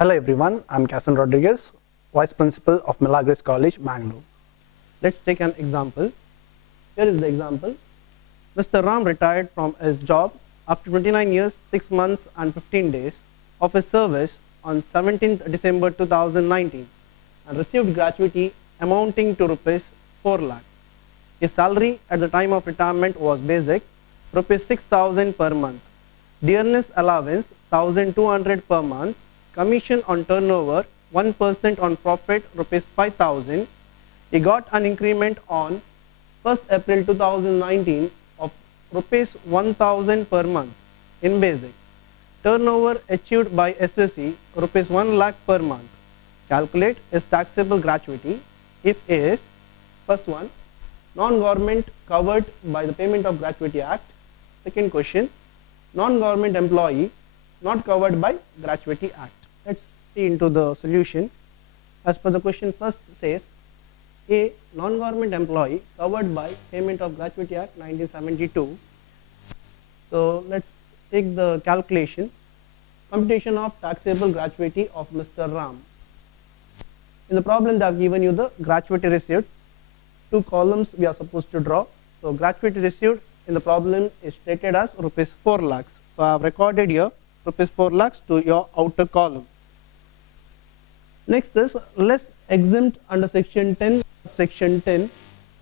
Hello everyone, I'm Cason Rodriguez, Vice Principal of Milagres College, Mangalore. Let's take an example. Here is the example. Mr. Ram retired from his job after 29 years, 6 months and 15 days of his service on 17th December 2019 and received gratuity amounting to rupees 4 lakh. His salary at the time of retirement was basic, rupees 6,000 per month. Dearness allowance 1,200 per month. Commission on turnover 1% on profit rupees 5,000. He got an increment on 1st April 2019 of rupees 1,000 per month in basic. Turnover achieved by SSE rupees 1 lakh per month. Calculate his taxable gratuity if is first one non-government covered by the Payment of Gratuity Act. Second question, non-government employee not covered by Gratuity Act. Let's see into the solution. As per the question, first says a non-government employee covered by Payment of Gratuity Act 1972. So let's take the calculation. Computation of taxable gratuity of Mr. Ram. In the problem they have given you the gratuity received. Two columns we are supposed to draw. So gratuity received in the problem is stated as rupees 4 lakhs. So I have recorded here rupees 4 lakhs to your outer column. Next is less exempt under section 10, section 10,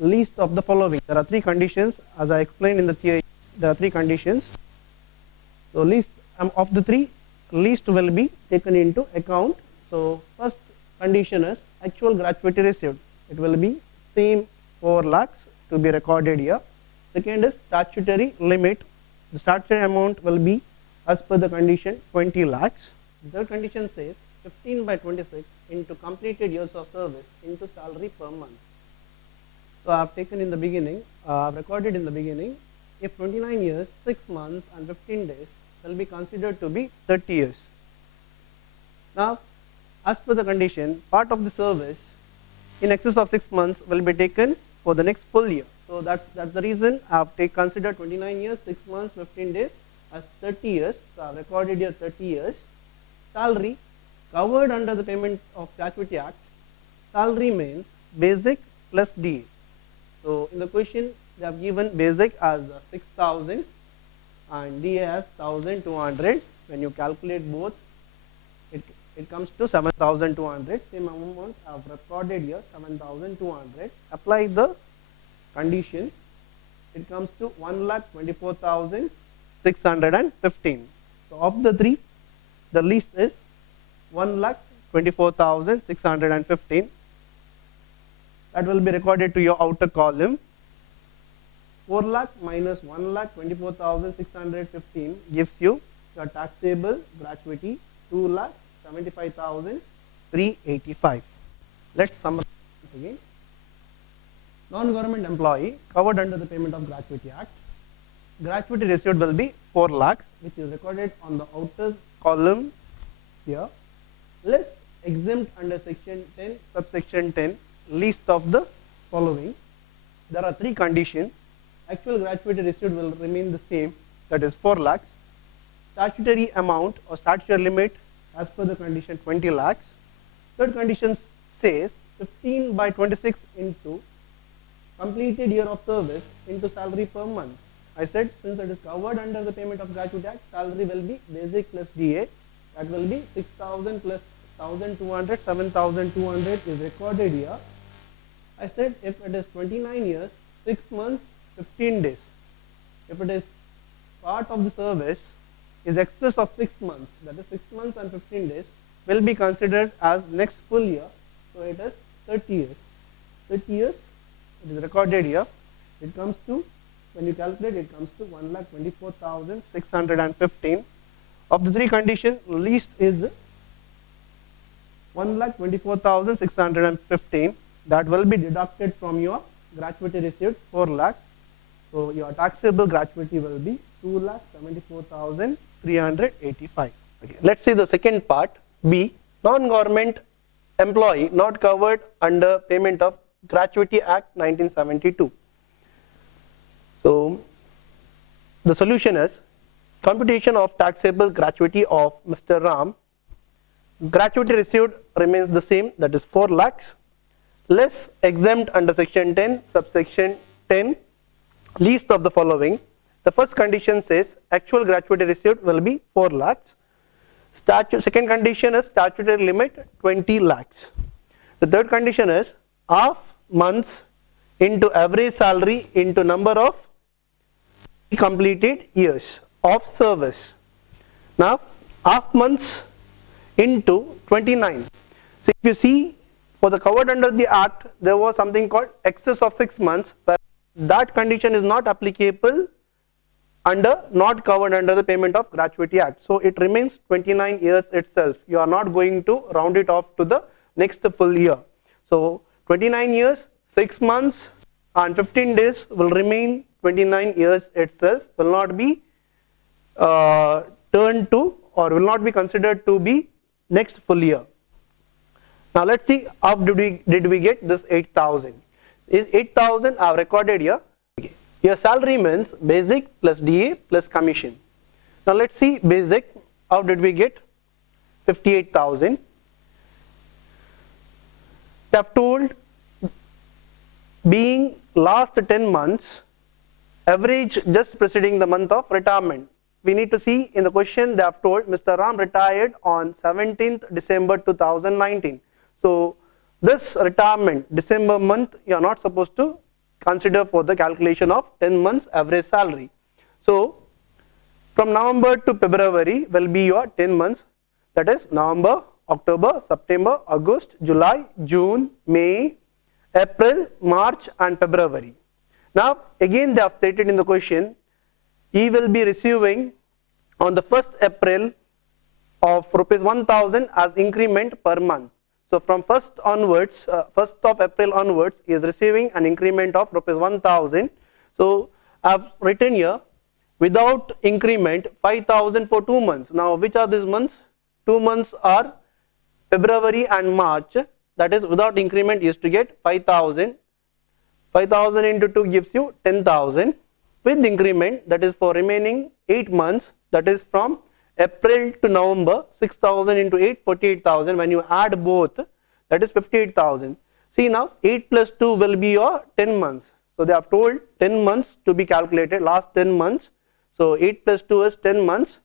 least of the following. There are three conditions as I explained in the theory. There are three conditions. So least of the three, least will be taken into account. So first condition is actual gratuity received. It will be same 4 lakhs to be recorded here. Second is statutory limit. The statutory amount will be as per the condition 20 lakhs. The third condition says 15 by 26 into completed years of service into salary per month. So I have taken in the beginning, I have recorded in the beginning, if 29 years, 6 months and 15 days will be considered to be 30 years. Now, as per the condition, part of the service in excess of 6 months will be taken for the next full year. So that's the reason I have considered 29 years, 6 months, 15 days as 30 years. So I have recorded here 30 years. Salary covered under the Payment of Gratuity Act. Salary means basic plus DA. So in the question they have given basic as 6,000 and DA as 1,200. When you calculate both, it comes to 7,200. Same amount I have recorded here 7,200. Apply the condition. It comes to 1,24,615. So of the three, the least is 1,24,615. That will be recorded to your outer column. 4 lakh minus 1,24,615 gives you your taxable gratuity 2,75,385. Let's summarize again. Non-government employee covered under the Payment of Gratuity Act. Gratuity received will be 4 lakhs, which is recorded on the outer column here. Less exempt under section 10, subsection 10, least of the following. There are three conditions. Actual gratuity received will remain the same, that is 4 lakhs. Statutory amount or statutory limit as per the condition 20 lakhs. Third condition says 15 by 26 into completed year of service into salary per month. I said since it is covered under the Payment of Gratuity Act, salary will be basic plus DA. That will be 6,000 plus 1,200, 7,200 is recorded here. I said if it is 29 years, 6 months, 15 days. If it is part of the service is excess of 6 months, that is 6 months and 15 days, will be considered as next full year. So it is 30 years. 30 years, it is recorded here. It comes to, when you calculate, it comes to 1,24,615. Of the three conditions, least is 1,24,615. That will be deducted from your gratuity received 4 lakh. So your taxable gratuity will be 2,74,385. Okay. Let's see the second part. B. Non-government employee not covered under Payment of Gratuity Act 1972. So the solution is computation of taxable gratuity of Mr. Ram. gratuity received remains the same, that is 4 lakhs, less exempt under section 10, subsection 10, least of the following. The first condition says actual gratuity received will be 4 lakhs. Second condition is statutory limit 20 lakhs. The third condition is half months into average salary into number of completed years of service. Now half months into 29. So if you see, for the covered under the act, there was something called excess of 6 months, but that condition is not applicable under, not covered under the payment of gratuity act. So it remains 29 years itself. You are not going to round it off to the next full year. So 29 years, 6 months and 15 days will remain 29 years itself, will not be turned to, or will not be considered to be next full year. Now let's see how did we get this 8,000. Is 8,000 I have recorded here. Okay. Your salary means basic plus DA plus commission. Now let's see basic. How did we get 58,000? They have told being last 10 months average just preceding the month of retirement. We need to see in the question they have told Mr. Ram retired on 17th December 2019. So this retirement December month you are not supposed to consider for the calculation of 10 months average salary. So from November to February will be your 10 months, that is November, October, September, August, July, June, May, April, March and February. Now again they have stated in the question he will be receiving on the 1st April of rupees 1,000 as increment per month. So from 1st onwards, 1st of April onwards, he is receiving an increment of rupees 1,000. So I have written here without increment 5,000 for 2 months. Now which are these months? 2 months are February and March. That is without increment he is to get 5,000. 5,000 into 2 gives you 10,000. With increment, that is for remaining 8 months, that is from April to November, 6,000 into 8, 48,000. When you add both, that is 58,000. See now 8 plus 2 will be your 10 months. So they have told 10 months to be calculated, last 10 months. So 8 plus 2 is 10 months.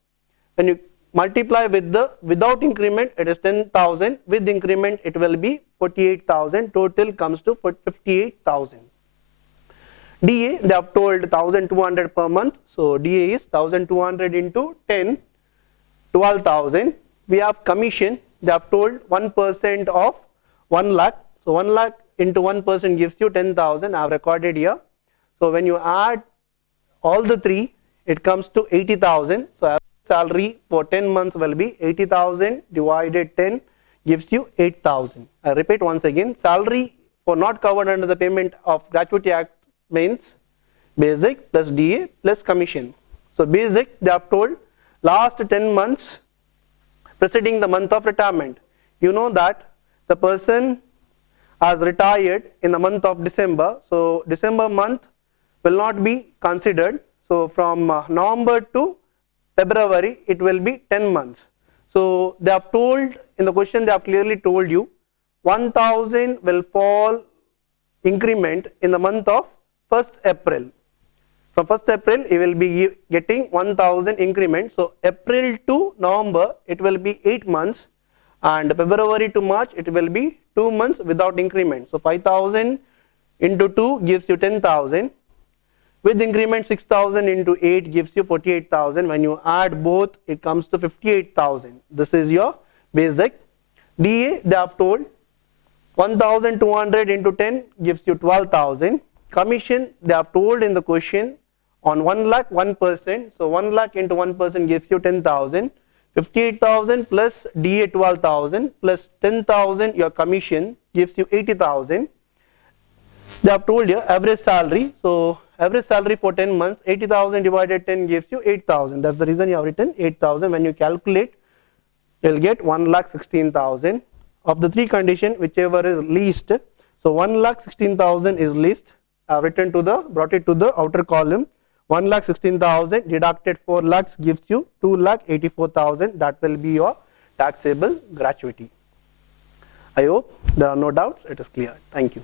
When you multiply with the without increment, it is 10,000. With increment, it will be 48,000. Total comes to 58,000. DA they have told 1,200 per month. So DA is 1,200 into 10, 12,000. We have commission. They have told 1% of 1 lakh. So 1 lakh into 1% gives you 10,000. I have recorded here. So when you add all the three, it comes to 80,000. So average salary for 10 months will be 80,000 divided 10 gives you 8,000. I repeat once again, salary for not covered under the payment of gratuity act means basic plus DA plus commission. So basic they have told last 10 months preceding the month of retirement. You know that the person has retired in the month of December. So December month will not be considered. So from November to February it will be 10 months. So they have told in the question, they have clearly told you 1,000 will fall increment in the month of 1st April. From 1st April, he will be getting 1,000 increment. So April to November, it will be 8 months, and February to March, it will be 2 months without increment. So 5,000 into 2 gives you 10,000. With increment 6,000 into 8 gives you 48,000. When you add both, it comes to 58,000. This is your basic. DA, they have told 1,200 into 10 gives you 12,000. Commission, they have told in the question on 1 lakh 1%. So 1 lakh into 1% gives you 10,000. 58,000 plus DA 12,000 plus 10,000 your commission gives you 80,000. They have told you average salary. So average salary for 10 months, 80,000 divided 10 gives you 8,000. That's the reason you have written 8,000. When you calculate, you'll get 1,16,000. Of the three conditions, whichever is least. So 1,16,000 is least. I have written brought it to the outer column. 1,16,000 deducted 4 lakhs gives you 2,84,000. That will be your taxable gratuity. I hope there are no doubts, it is clear. Thank you.